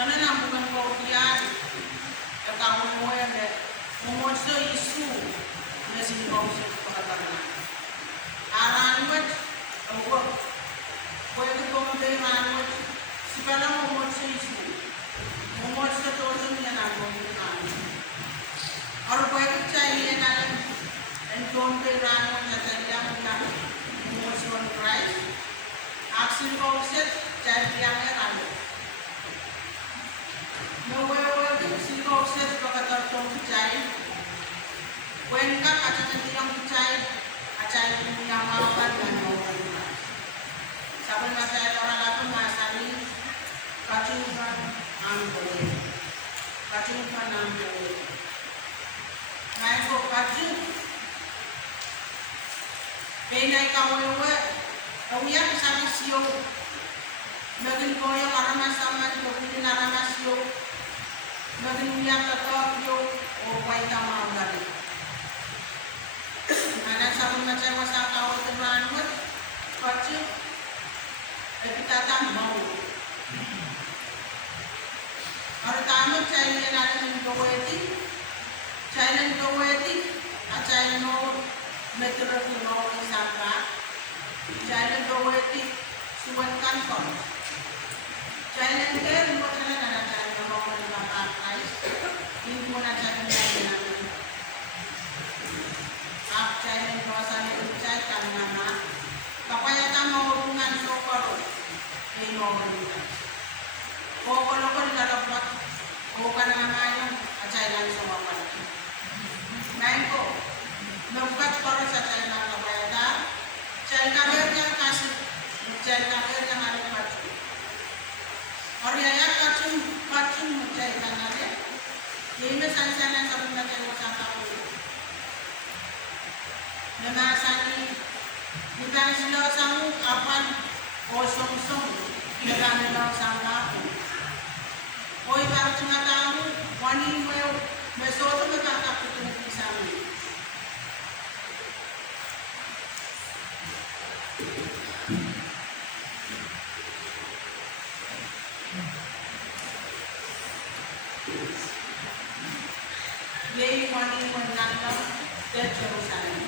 Sana na bukan ko tiyan. Kataon mo yan eh. Mumotso isu. Nasin ko sa pagkatana. Aranwat. Awag. Pwede ko mga aranwat. Si pala mumotso isu. Mumotso to sa niya na mo. और कोई भी चाहिए ना and don't pay रान में चाहिए मुझे most one price आक्सीन को उससे चाहिए हमें रान नो वे आक्सीन को उससे प्रकार तो चाहिए when का अच्छा चीज़ हम चाहिए अच्छा ये हमारा बात नहीं होगा साबुन का चाहिए और लाभ मासानी काचू का नाम बोले काचू का नाम बोले Mango kaju. Benai kau lewe. Kau yang sami sio. Nagin ko yung aramas sama ko pili aramas sio. Nagin uyak kato yo o pai tama ugali. Ana sabun na chay wasa kau teman mo. Kaju. Kita tam mau. Orang tamu chay yan natin ko wedi. China no wedding, a China no meteorology no isama. China no wedding, suwan kanton. China there mo China na China no mga hindi mo na China na China no sa ni China na kapayatan mo hubungan so paro. Ay mo hubungan. O ko nalabot. O ka na ngayon, a China so mapala. Mango, membuat para saja yang berbayar, cai kabar yang kasih, cai kabar yang ada baju. Orang yang kacung cai kanare, ini sana sabun cai wasang kapu. Dengan sani, kita sila samu apan kosong, dengan sila sang kapu. Oi baru cuma tahu, wani mau mesoto berkata putus pisami. Yei wani menanam ke Jerusalem.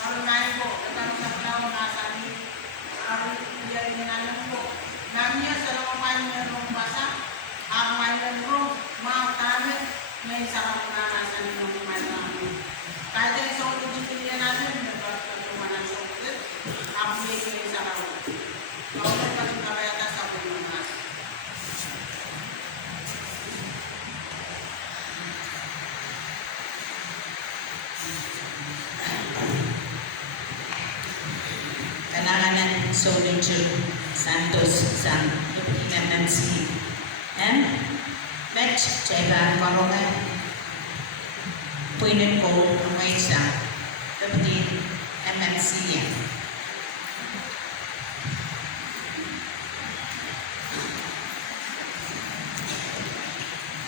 Kalau naik kok, kita sebelah mengasani. Kalau dia menanam kok, namanya selama main bahasa, main rom, mau tahu. May sarap na nasa ng mga kahit ay sa ulit din natin nagpapatuman ng sulit ang may sarap kung pati kabayata sa buwan Kanalanan Solinjo Santos San Nancy and match Jaiban Warongan Puinen Ko Maisa Deputy MNC